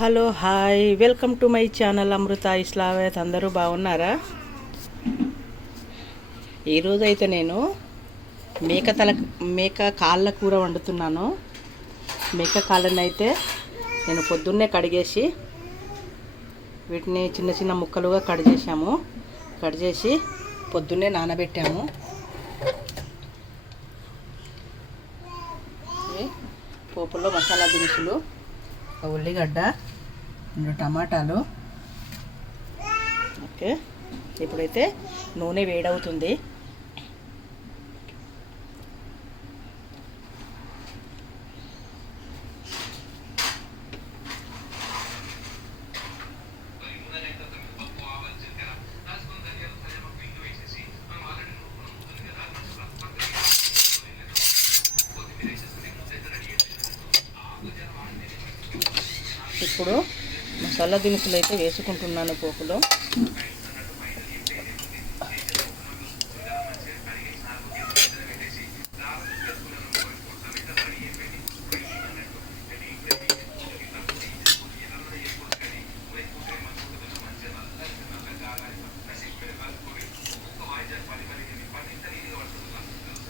Hello hi welcome to my channel Amrutha Islavath. అందరూ బాగున్నారా? ఈరోజు అయితే నేను మేక కాళ్ళ కూర వండుతున్నాను. మేక కాళ్ళని అయితే నేను పొద్దున్నే కడిగేసి వీటిని చిన్న చిన్న ముక్కలుగా కట్ చేసి పొద్దున్నే నానబెట్టాము. పోపులో మసాలా దినుసులు, ఉల్లిగడ్డ, 2 టమాటాలు. ఓకే, ఇప్పుడైతే నూనె వేడవుతుంది. ఇప్పుడు మసాలా దినుసులు అయితే వేసుకుంటున్నాను పోపులో.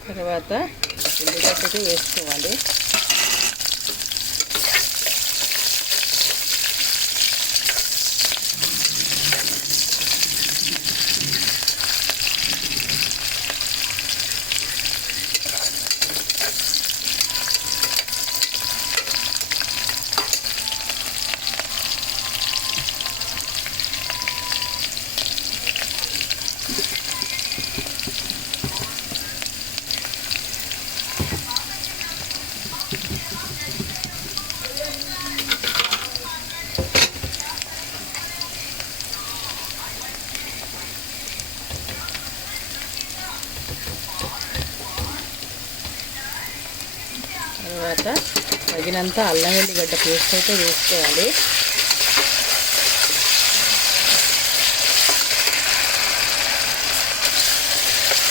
తర్వాత ఉల్లిగడ్డలు వేసుకోవాలి. తర్వాత తగినంత అల్లం వెల్లిగడ్డ పేస్ట్ అయితే వేసుకోవాలి.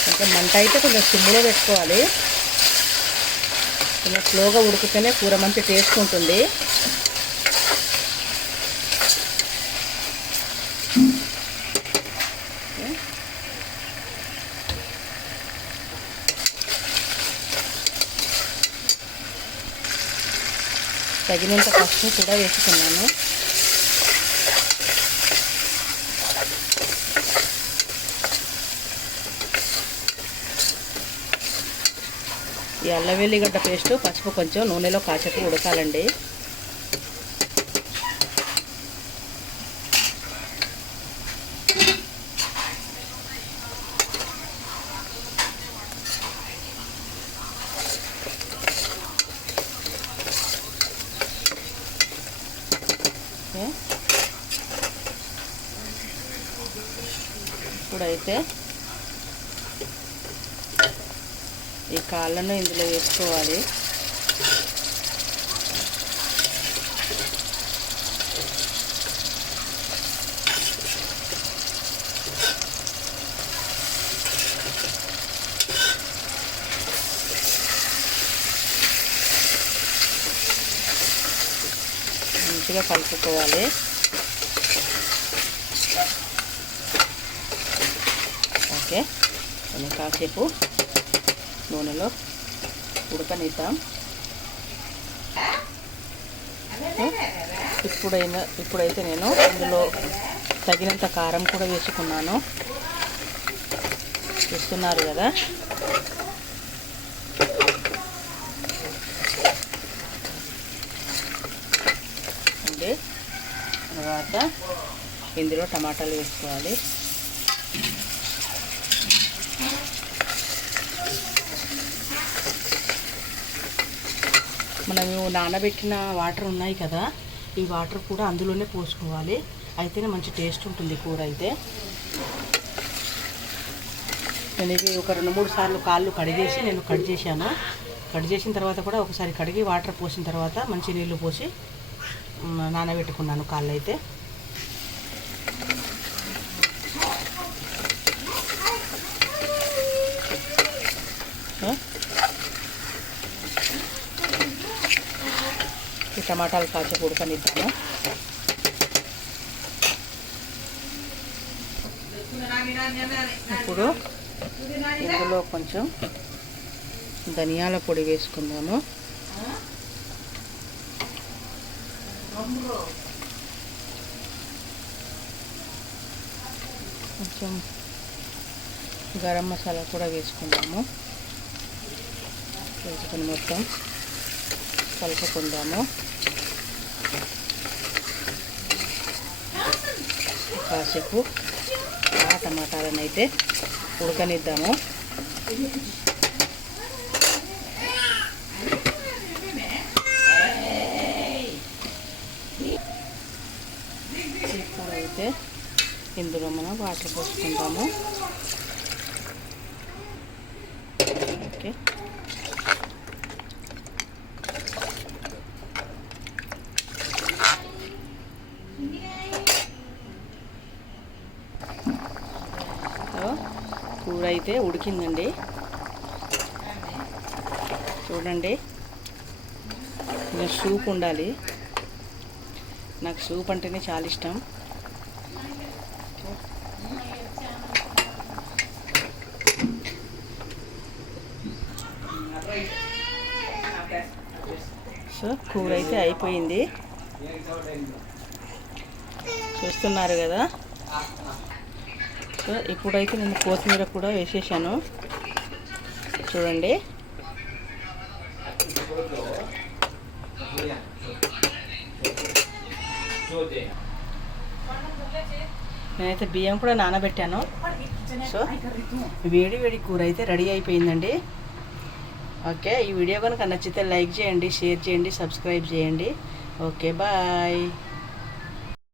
కొంచెం మంట అయితే కొంచెం సిమ్లో పెట్టుకోవాలి. కొంచెం స్లోగా ఉడికితేనే కూర మంచి టేస్ట్ ఉంటుంది. తగినంత పసుపు కూడా వేసుకున్నాను. ఈ అల్లం వెల్లిగడ్డ పేస్ట్, పసుపు కొంచెం నూనెలో కాసేపు ఉడకాలండి. ఇప్పుడైతే ఈ కాళ్ళను ఇందులో వేసుకోవాలి. మంచిగా కలుపుకోవాలి. ఓకే, కొంచెం కాసేపు నూనెలో ఉడకనిద్దాం. ఇప్పుడైతే నేను ఇందులో తగినంత కారం కూడా వేసుకున్నాను. చూస్తున్నారు కదా. అంటే తర్వాత ఇందులో టమాటాలు వేసుకోవాలి. మనము నానబెట్టిన వాటర్ ఉన్నాయి కదా, ఈ వాటర్ కూడా అందులోనే పోసుకోవాలి. అయితేనే మంచి టేస్ట్ ఉంటుంది కూర అయితే. నేను ఇవి ఒక 2-3 సార్లు కాళ్ళు కడిగేసి నేను కట్ చేశాను. కట్ చేసిన తర్వాత కూడా ఒకసారి కడిగి వాటర్ పోసిన తర్వాత మంచి నీళ్ళు పోసి నానబెట్టుకున్నాను కాళ్ళు అయితే. టమాటాలు కాసేపు ఉడకనిద్దాము. ఇప్పుడు ఇందులో కొంచెం ధనియాల పొడి వేసుకుందాము. కొంచెం గరం మసాలా కూడా వేసుకుందాము. వేసుకొని మొత్తం కలుపుకుందాము. కాసేపు ఆ టమాటాలను అయితే ఉడకనిద్దాము. ఇప్పుడైతే ఇందులో మనం వాటర్ పోసుకుందాము. ఓకే, కూర అయితే ఉడికిందండి. చూడండి, కొంచెం సూప్ ఉండాలి. నాకు సూప్ అంటేనే చాలా ఇష్టం. సో కూర అయితే అయిపోయింది, చూస్తున్నారు కదా. సో ఇప్పుడైతే నేను కొత్తిమీర కూడా వేసేసాను. చూడండి, నేనైతే బియ్యం కూడా నానబెట్టాను. సో వేడి వేడి కూర అయితే రెడీ అయిపోయిందండి. ఓకే, ఈ వీడియో కనుక నచ్చితే లైక్ చేయండి, షేర్ చేయండి, సబ్స్క్రైబ్ చేయండి. Okay, bye.